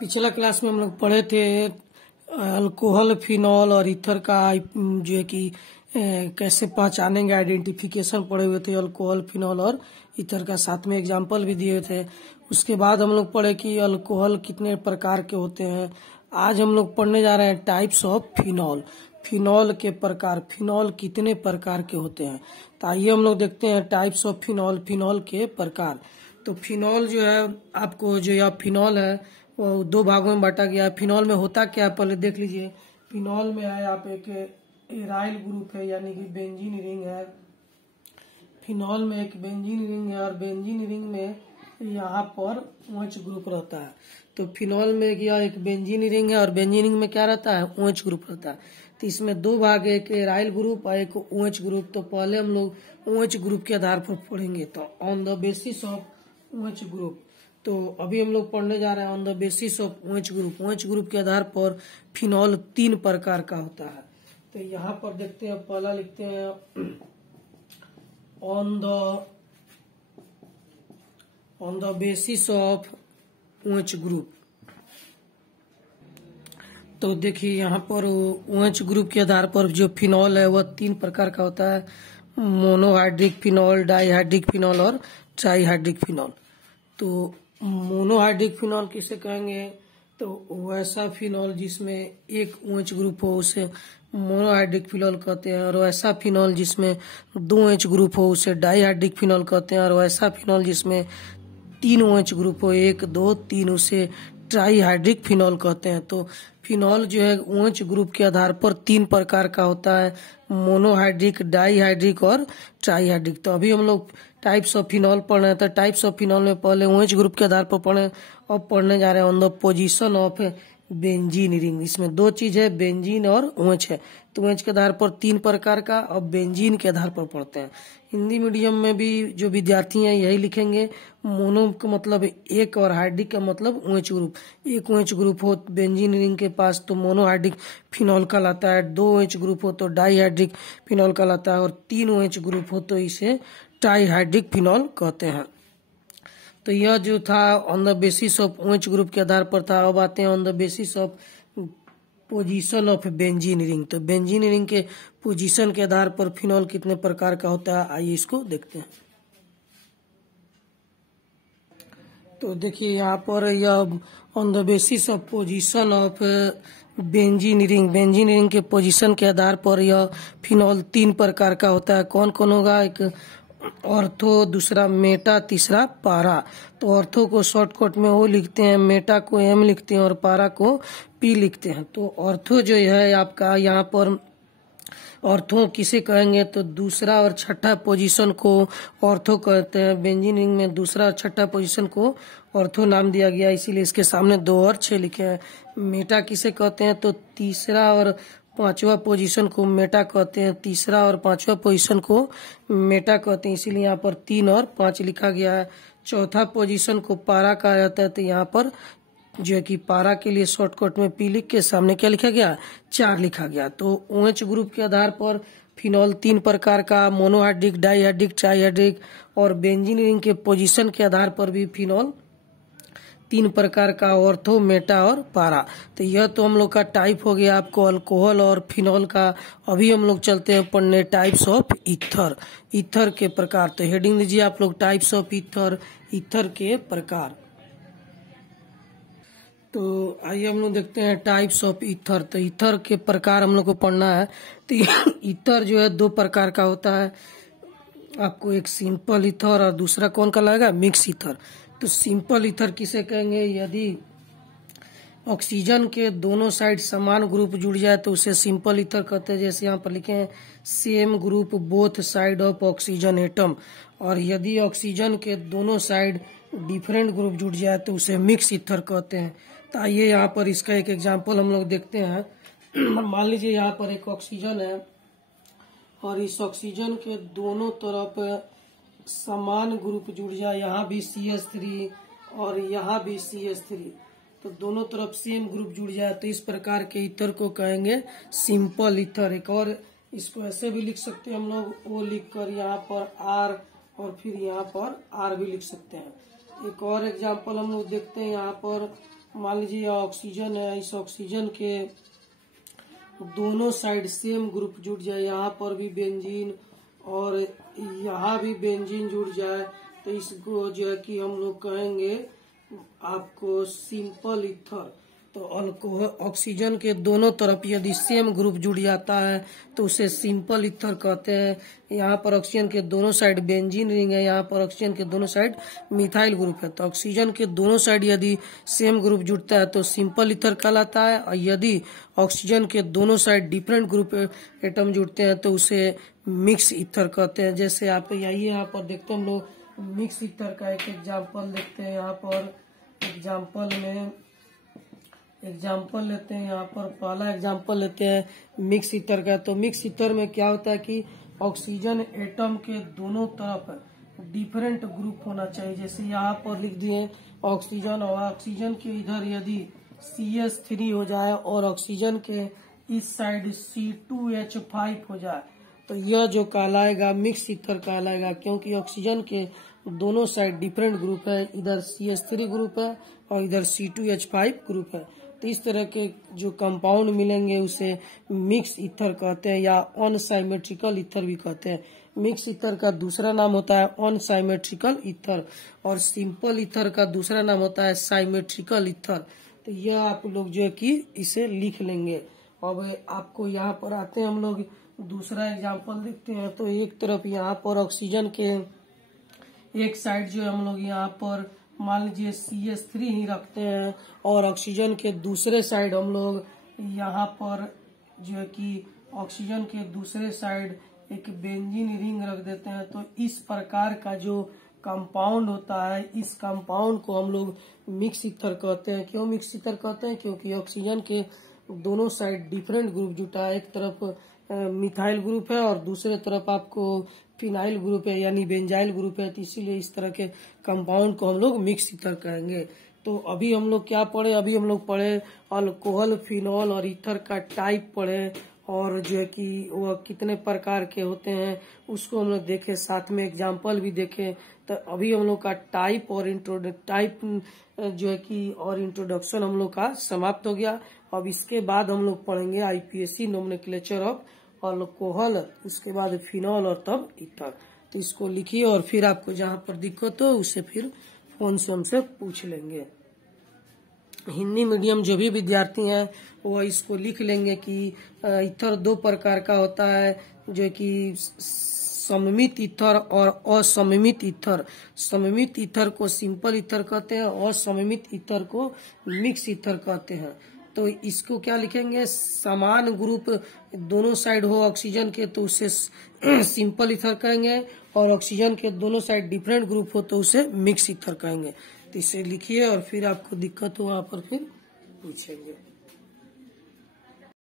पिछला क्लास में हम लोग पढ़े थे अल्कोहल, फिनॉल और ईथर का जो है कि कैसे पहचानेंगे, आइडेंटिफिकेशन पढ़े हुए थे अल्कोहल, फिनॉल और ईथर का। साथ में एग्जाम्पल भी दिए थे। उसके बाद हम लोग पढ़े कि अल्कोहल कितने प्रकार के होते हैं। आज हम लोग पढ़ने जा रहे हैं टाइप्स ऑफ फिनॉल। फिनॉल के प्रकार, फिनॉल कितने प्रकार के होते हैं। तो आइए हम लोग देखते हैं टाइप्स ऑफ फिनॉल, फिनॉल के प्रकार। तो फिनॉल जो है, आपको जो यह फिनॉल है वो दो भागों में बांटा गया है। फिनॉल में होता क्या है पहले देख लीजिए। फिनॉल में है आप एक एराइल ग्रुप है, यानी कि बेंजीन रिंग है। फिनॉल में एक बेंजीन रिंग है और बेंजीन रिंग में यहाँ पर OH ग्रुप रहता है। तो फिनॉल में यह एक बेंजीन रिंग है और बेंजीन रिंग में क्या रहता है, OH ग्रुप रहता है। तो इसमें दो भाग है, एक एराइल ग्रुप और एक OH ग्रुप। तो पहले हम लोग OH ग्रुप के आधार पर पढ़ेंगे, तो on the basis of OH group. तो अभी हम लोग पढ़ने जा रहे हैं on the basis of OH group. OH group के आधार पर फिनॉल 3 प्रकार का होता है। तो यहाँ पर देखते हैं, पहला लिखते हैं on the basis of OH group. तो देखिए यहाँ पर OH ग्रुप के आधार पर जो फिनॉल है वह 3 प्रकार का होता है। मोनोहाइड्रिक फिनॉल, डाइहाइड्रिक फिनॉल और ट्राइहाइड्रिक फिनॉल। तो मोनोहाइड्रिक फिनॉल किसे कहेंगे, तो वैसा फिनॉल जिसमें एक OH ग्रुप हो उसे मोनोहाइड्रिक फिनॉल कहते हैं। और वैसा फिनॉल जिसमें 2 OH ग्रुप हो उसे डाइहाइड्रिक फिनॉल कहते हैं। और वैसा फिनॉल जिसमें 3 OH ग्रुप हो, 1, 2, 3, उसे ट्राइहाइड्रिक फिनॉल कहते हैं। तो फिनॉल जो है OH ग्रुप के आधार पर 3 प्रकार का होता है, मोनोहाइड्रिक, डाइहाइड्रिक और ट्राइहाइड्रिक। तो अभी हम लोग टाइप्स ऑफ फिनॉल पढ़ रहे हैं। तो टाइप्स ऑफ फिनॉल में पहले OH ग्रुप के आधार पर पढ़े, अब पढ़ने जा रहे हैं on the position of benzene ring. इसमें 2 चीज है, बेंजीन और OH है। तो OH के आधार पर 3 प्रकार का, अब बेंजीन के आधार पर पढ़ते हैं। हिंदी मीडियम में भी जो विद्यार्थी हैं यही लिखेंगे। मोनो का मतलब एक और हाइड्रिक का मतलब OH ग्रुप। एक OH ग्रुप हो बेंजीन रिंग के पास तो मोनोहाइड्रिक फिनॉल कहलाता है, 2 OH ग्रुप हो तो डाइहाइड्रिक फिनॉल कहलाता है, और 3 OH ग्रुप हो तो इसे ट्राइहाइड्रिक फिनॉल कहते हैं। तो यह जो था on the basis of OH group के आधार पर था। अब आते हैं on the basis of position of benzene ring. तो बेंजीन रिंग के पोजीशन के आधार पर फिनॉल कितने प्रकार का होता है, आइए इसको देखते हैं। तो देखिए यहाँ पर यह on the basis of position of benzene ring, benzene ring के पोजीशन के आधार पर यह फिनॉल 3 प्रकार का होता है। कौन कौन होगा, एक ऑर्थो, दूसरा मेटा, तीसरा पारा। तो ऑर्थो को शॉर्टकट में O लिखते हैं, मेटा को M लिखते हैं और पारा को P लिखते हैं। तो ऑर्थो जो है आपका, यहाँ पर ऑर्थो किसे कहेंगे, तो दूसरा और छठा पोजीशन को ऑर्थो कहते हैं। बेंजीन रिंग में दूसरा और छठा पोजीशन को ऑर्थो नाम दिया गया, इसीलिए इसके सामने 2 और 6 लिखे हैं। मेटा किसे कहते हैं, तो तीसरा और 5वां पोजीशन को मेटा कहते हैं। तीसरा और 5वां पोजीशन को मेटा कहते हैं, इसीलिए यहाँ पर 3 और 5 लिखा गया है। चौथा पोजीशन को पारा कहा जाता है, तो यहाँ पर जो है कि पारा के लिए शॉर्टकट में P लिख के सामने क्या लिखा गया, 4 लिखा गया। तो OH ग्रुप के आधार पर फिनॉल 3 प्रकार का, मोनोहाइड्रिक, डाइहाइड्रिक, ट्राइहाइड्रिक, और बेंजीन रिंग के पोजीशन के आधार पर भी फिनॉल 3 प्रकार का, ऑर्थो, मेटा और पारा। तो यह तो हम लोग का टाइप हो गया आपको अल्कोहल और फिनॉल का। अभी हम लोग चलते हैं पढ़ने टाइप्स ऑफ ईथर, ईथर के प्रकार। तो हेडिंग दीजिए आप लोग टाइप्स ऑफ ईथर, ईथर के प्रकार। तो आइए हम लोग देखते हैं टाइप्स ऑफ ईथर। तो ईथर के प्रकार हम लोग को पढ़ना है। तो ईथर जो है 2 प्रकार का होता है आपको, एक सिंपल ईथर और दूसरा कौन कहलाएगा, मिक्स ईथर। तो सिंपल ईथर किसे कहेंगे, यदि ऑक्सीजन के दोनों साइड समान ग्रुप जुड़ जाए तो उसे सिंपल ईथर कहते हैं। जैसे यहाँ पर लिखे हैं same group both side of oxygen atom. और यदि ऑक्सीजन के दोनों साइड डिफरेंट ग्रुप जुड़ जाए तो उसे मिक्स ईथर कहते हैं। तो आइए यहाँ पर इसका एक एग्जांपल हम लोग देखते हैं। मान लीजिए यहाँ पर एक ऑक्सीजन है और इस ऑक्सीजन के दोनों तरफ समान ग्रुप जुड़ जाए, यहाँ भी CH3 और यहाँ भी CH3, तो दोनों तरफ सेम ग्रुप जुड़ जाए तो इस प्रकार के ईथर को कहेंगे सिंपल ईथर। एक और इसको ऐसे भी लिख सकते हैं हम लोग, O लिखकर यहाँ पर R और फिर यहाँ पर R भी लिख सकते हैं। एक और एग्जांपल हम लोग देखते हैं, यहाँ पर मान लीजिए ऑक्सीजन है, इस ऑक्सीजन के दोनों साइड सेम ग्रुप जुड़ जाए, यहाँ पर भी बेंजीन और यहाँ भी बेंजीन जुड़ जाए, तो इसको जो है कि हम लोग कहेंगे आपको सिंपल ईथर। तो अल्कोहल ऑक्सीजन के दोनों तरफ यदि सेम ग्रुप जुड़ जाता है तो उसे सिंपल ईथर कहते हैं। यहाँ पर ऑक्सीजन के दोनों साइड बेंजीन रिंग है, यहाँ पर ऑक्सीजन के दोनों साइड मिथाइल ग्रुप है। तो ऑक्सीजन के दोनों साइड यदि सेम ग्रुप जुड़ता है तो सिंपल ईथर कहलाता है, और यदि ऑक्सीजन के दोनों साइड डिफरेंट ग्रुप एटम जुड़ते हैं तो उसे मिक्स ईथर कहते हैं। जैसे आप यही यहाँ पर देखते हैं, हम लोग मिक्स ईथर का एक एग्जाम्पल देखते हैं। यहाँ पर एग्जाम्पल लेते हैं, यहाँ पर पहला एग्जाम्पल लेते हैं मिक्स ईथर का। तो मिक्स ईथर में क्या होता है कि ऑक्सीजन एटम के दोनों तरफ डिफरेंट ग्रुप होना चाहिए। जैसे यहाँ पर लिख दिए ऑक्सीजन, और ऑक्सीजन के इधर यदि CH3 हो जाए और ऑक्सीजन के इस साइड C2H5 हो जाए तो यह जो कहलाएगा मिक्स ईथर कहलाएगा, क्योंकि ऑक्सीजन के दोनों साइड डिफरेंट ग्रुप है, इधर CH3 ग्रुप है और इधर C2H5 ग्रुप है। तो इस तरह के जो कंपाउंड मिलेंगे उसे मिक्स ईथर कहते हैं, या अनसाइमेट्रिकल ईथर भी कहते हैं। मिक्स ईथर का दूसरा नाम होता है अनसाइमेट्रिकल ईथर, और सिंपल ईथर का दूसरा नाम होता है साइमेट्रिकल ईथर। तो यह आप लोग जो है कि इसे लिख लेंगे। अब आपको यहाँ पर आते हैं, हम लोग दूसरा एग्जाम्पल देखते हैं। तो एक तरफ यहाँ पर ऑक्सीजन के एक साइड जो हम लोग यहाँ पर मान लीजिए CH3 ही रखते हैं, और ऑक्सीजन के दूसरे साइड हम लोग यहाँ पर जो है कि ऑक्सीजन के दूसरे साइड एक बेंजीन रिंग रख देते हैं। तो इस प्रकार का जो कंपाउंड होता है, इस कंपाउंड को हम लोग मिक्स ईथर कहते हैं। क्यों मिक्स ईथर कहते हैं? क्योंकि ऑक्सीजन के दोनों साइड डिफरेंट ग्रुप जुटा है, एक तरफ मिथाइल ग्रुप है और दूसरे तरफ आपको फिनाइल ग्रुप है यानी बेंजाइल ग्रुप है। तो इसीलिए इस तरह के कंपाउंड को हम लोग मिक्स ईथर कहेंगे। तो अभी हम लोग क्या पढ़े? अभी हम लोग पढ़े अल्कोहल, फिनॉल और ईथर का टाइप पढ़े, और जो है कि वह कितने प्रकार के होते हैं उसको हम लोग देखे, साथ में एग्जाम्पल भी देखे। तो अभी हम लोग का टाइप और जो है कि और इंट्रोडक्शन हम लोग का समाप्त हो गया। अब इसके बाद हम लोग पढ़ेंगे IPSC नोमेनक्लेचर ऑफ अल्कोहल, उसके बाद फिनॉल और तब ईथर। तो इसको लिखिए और फिर आपको जहाँ पर दिक्कत हो उसे फिर फोन से हमसे पूछ लेंगे। हिंदी मीडियम जो भी विद्यार्थी हैं वो इसको लिख लेंगे कि ईथर दो प्रकार का होता है, जो कि सममित ईथर और असममित ईथर। सममित ईथर को सिंपल ईथर कहते हैं, असममित ईथर को मिक्स ईथर कहते हैं। तो इसको क्या लिखेंगे? समान ग्रुप दोनों साइड हो ऑक्सीजन के तो उसे सिंपल ईथर कहेंगे, और ऑक्सीजन के दोनों साइड डिफरेंट ग्रुप हो तो उसे मिक्स ईथर कहेंगे। तो इसे लिखिए और फिर आपको दिक्कत हो वहां पर फिर पूछेंगे।